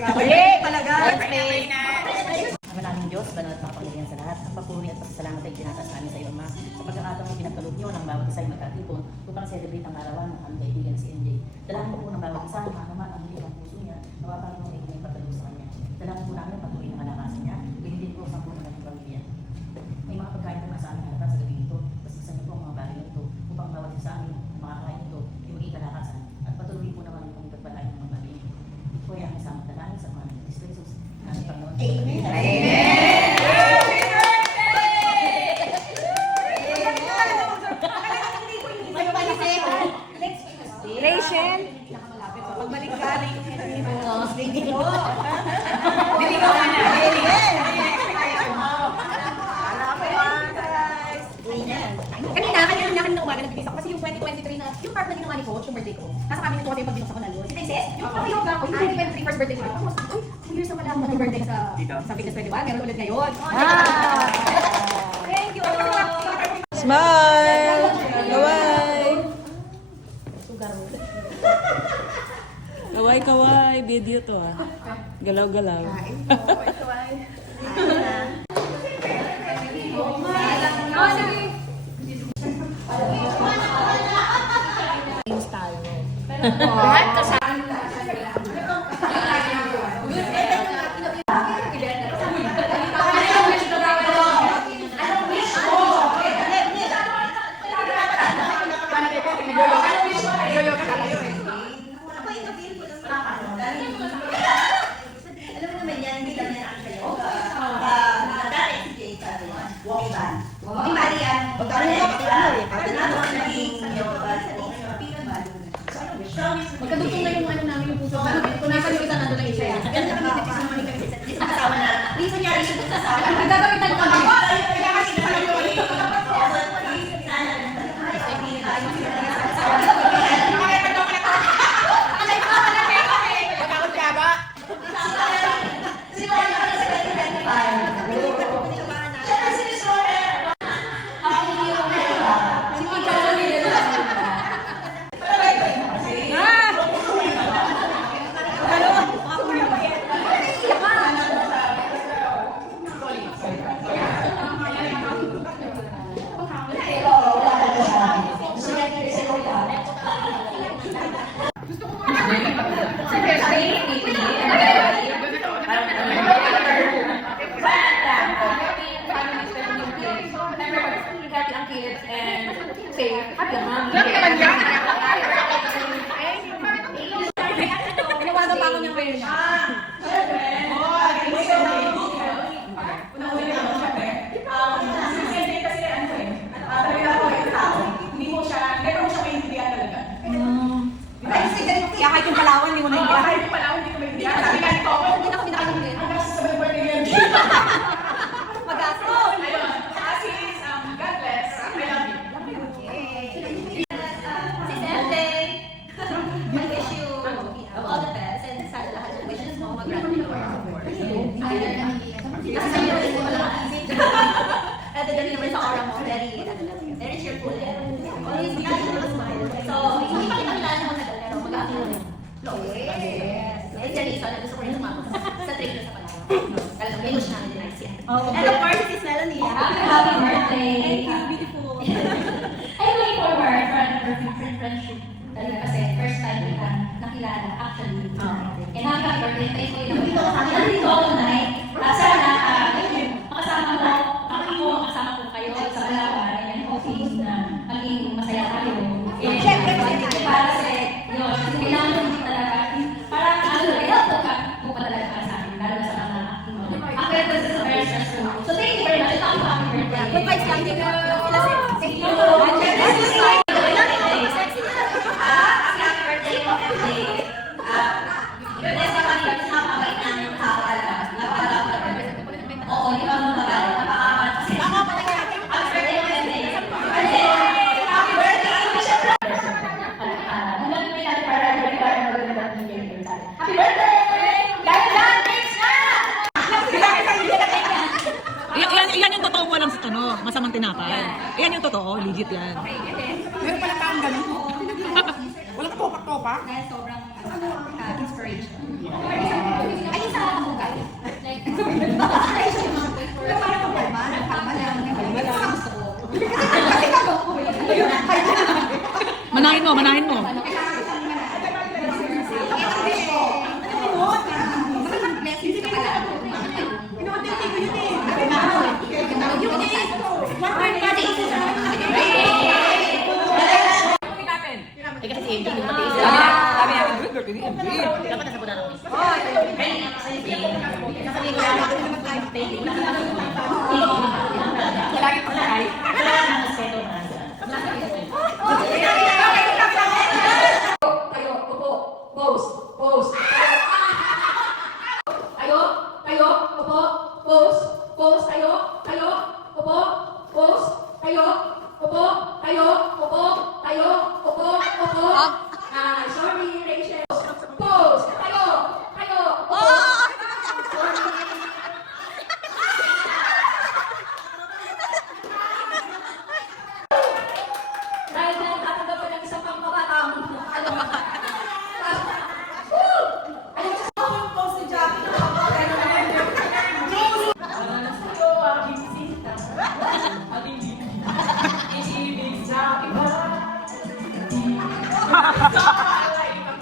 Talaga. Maraming Diyos, banal at makapangyarihan sa lahat. Ang papuri at pasasalamat ay tinataas namin sa iyo, Ama. Sa pagkakataon na pinagkaloob niyo ng bawat isa ay magkatipon upang celebrate ang arawan ng aming kaibigan si MJ. Dalangin po ng bawat isa, makakaman ang hilig ng puso niya, mawapang ng ito yung patalo sa kanya. Dalangin po namin ang patuloy na kalakasan niya, ganyan po sa puno ng pamilya. May mga pagkain po sa aming harapan sa gabi ito, basta niyo po ang mga bagay nito upang bawat isa sa amin makakain ito, yung maging kalakasan at patuloy po naman yung pagpapalain ng mga bagay nito. Ito ay ang isang dalangin sa mga ng Kristo Jesus. Aming Panginoon. Amen. Rachel? Pagbalik ka rin. Diligaw ka na. Kanina umaga nagbibis ako kasi yung 2023 na, yung part na ginawa ni Coach, yung birthday ko. Nasa kami nito yung pagbibis ako na Lord. Sis, yung yung 2023 first birthday ko. Tapos, uy, 2 years na pala ako birthday sa Fitness 21. Meron ulit ngayon. Thank you! Smile! Kaway! Kaway, kaway. Video to ah. Galaw-galaw. Lahat kasi Alam mo naman yan, hindi lang yan ang sa'yo. Dati si Jay sa walking van. Walking van yan. magkadugtong na yung ano namin yung puso. Kung nasa yung isa nandun lang isa yan. Ganun kami nitipis naman yung kami sa Kasama na. Lisa niya rin siya kasama. Nagagamitan kami. Ginawagan pa ako ng prayer niya. Kaya kahit yung Palawan, hindi mo na hindi. Kahit yung Palawan, hindi ko maintindihan. Sabi nga ni Coco, hindi na ako pinakalimit. Hanggang sa sabay birthday niya. Mag-aso. Ayun. Sis, God bless. I love you. Sis MJ, I wish you all the best and sana lahat ng wishes mo mag-graduate or kasi sa'yo rin mo lang isip. At dali naman sa aura mo, very cheerful. Always be smile. So, hindi pa kita kilala mo tagal, pero mag-aakil mo. Yes. Yes, Janisa, na gusto ko rin sumama sa training sa Palawan. Talagang may wish namin din nice yan. And of course, Sis Melanie. Happy birthday! Thank you, beautiful. I look forward for another future friendship. Talaga kasi first time kita nakilala actually. And happy birthday, thank you. Nandito ako tonight. At sana, makasama ko, makasama ko kayo sa Palawan. And hoping na maging masaya kayo. Siyempre, para kasi, yun, kailangan ko din talaga. Parang help mo pa talaga para sa akin. Lalo na sa mga aking mga. Sa very stressful. So thank you very much. Happy birthday. Goodbye, Sky. Thank you. Thank you. Yan yung totoo walang masamang tinapay. Yan yung totoo, legit yan. Meron pala taong ganun. Walang kopa-kopa. Dahil sobrang inspiration. Dapat nasa bulan ako. Sasabihin ko lang. Lagi ko lang ay. Wala nang respeto na. Tayo, upo, pose, pose. Tayo, tayo, upo, pose, pose, tayo, tayo, upo, pose, tayo, upo, tayo, upo, tayo, upo, upo. Sorry, Rachel. Pose, tayo, tayo, upo. Dahil na natatanggap ko ng isang pangkabatang.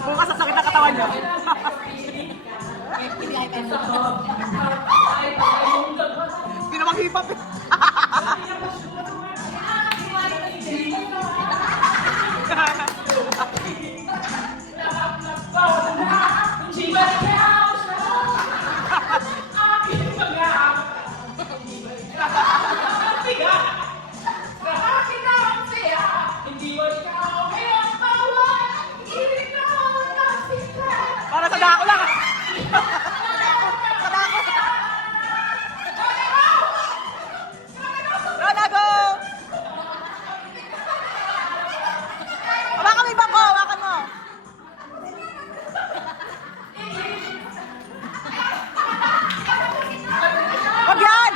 Bukas sa sakit na katawan niya. Ginawang hip-hop eh. Para sa dako lang. Sa dako. Ronaldo! Hawakan mo yung bangko, hawakan mo. Wag yan!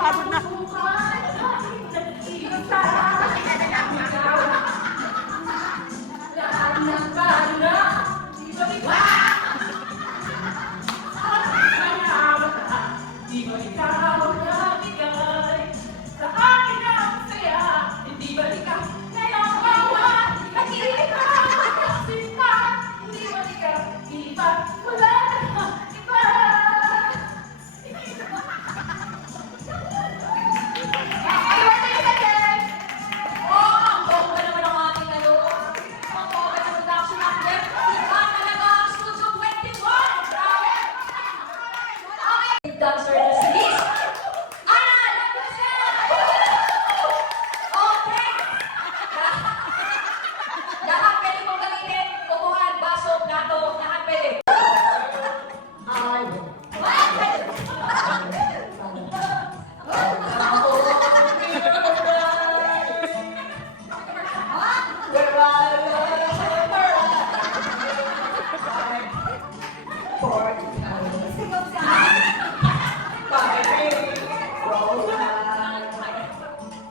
Pagod na. Dancer just this. Ana, okay. Lahat pwede mong gamitin. Upuan, baso, plato, lahat pwede.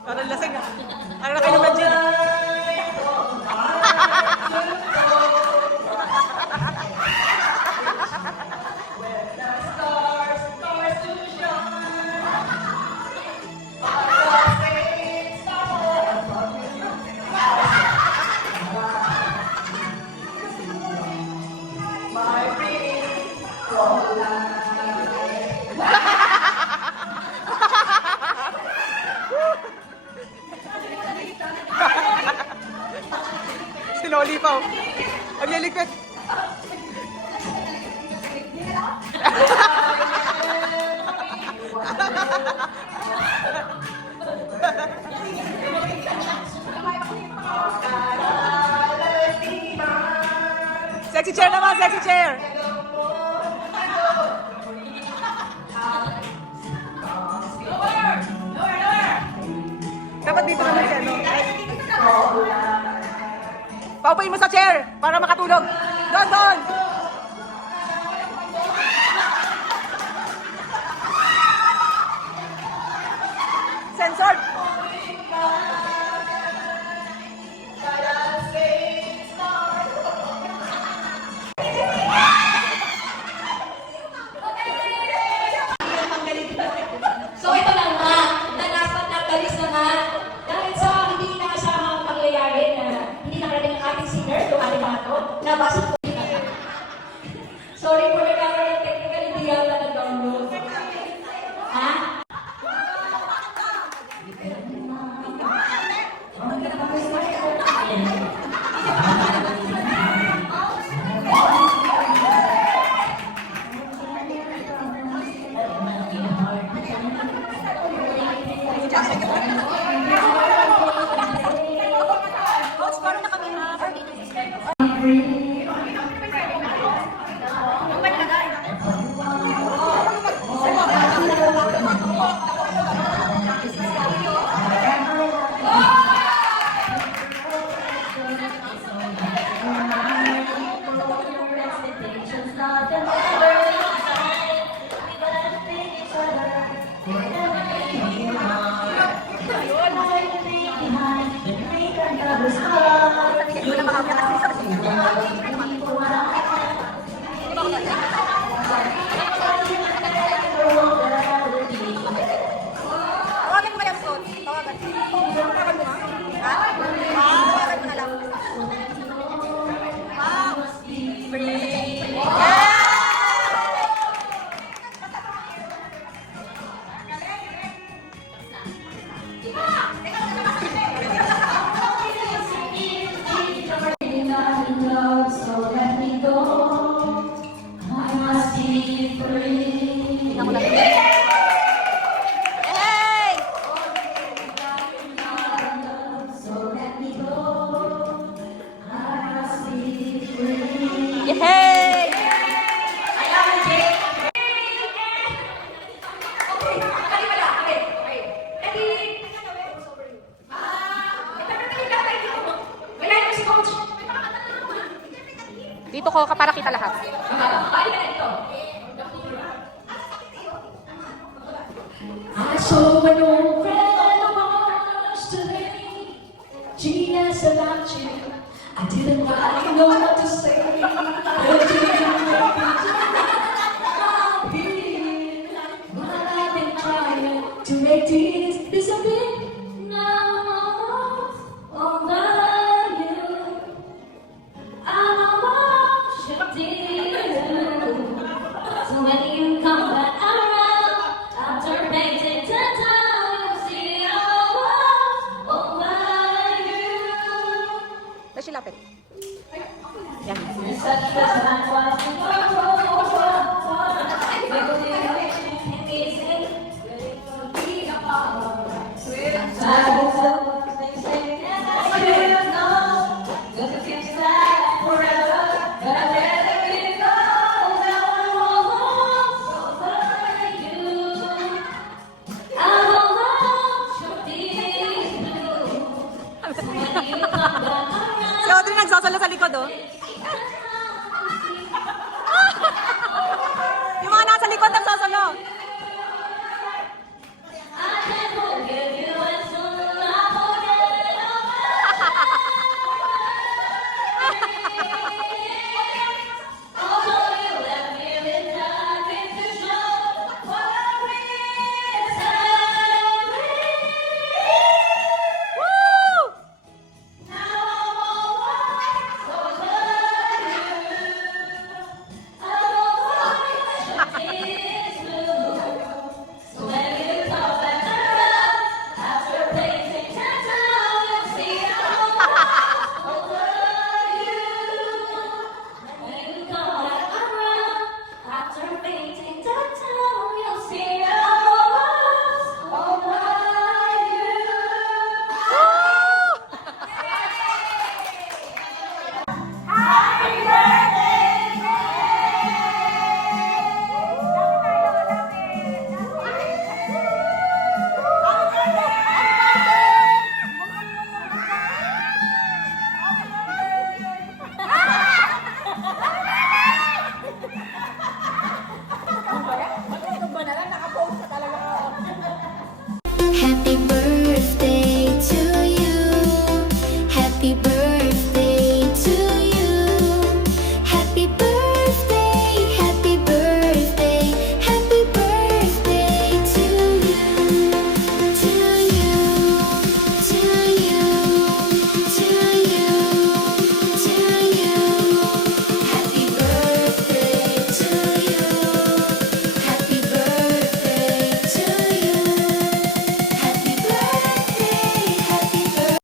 Parang lasing ah. Ano na kayo ng gin? Si Lollipop. Nagliligpit. Sexy chair naman, sexy chair. Dapat dito naman siya, no? Paupayin mo sa chair para makatulog. Doon, doon! Censored! So ito na nga, na dapat natalis na nga. Dahil sa hindi inaasamang pangyayari na hindi nakarating ang ating singer, yung ating mato, nabasa ko. Sorry for the camera technical, hindi yata nag-download. Ha? Tawagan mo kaya po. Tawagan. Tawagan mo. Ha? Tawagan mo na lang. So let me go. I must be free. Hey! So let me go. I must be free. Yay! Dito ko para kita lahat. I saw an old friend of ours today. She asked about you. I didn't quite know what to say.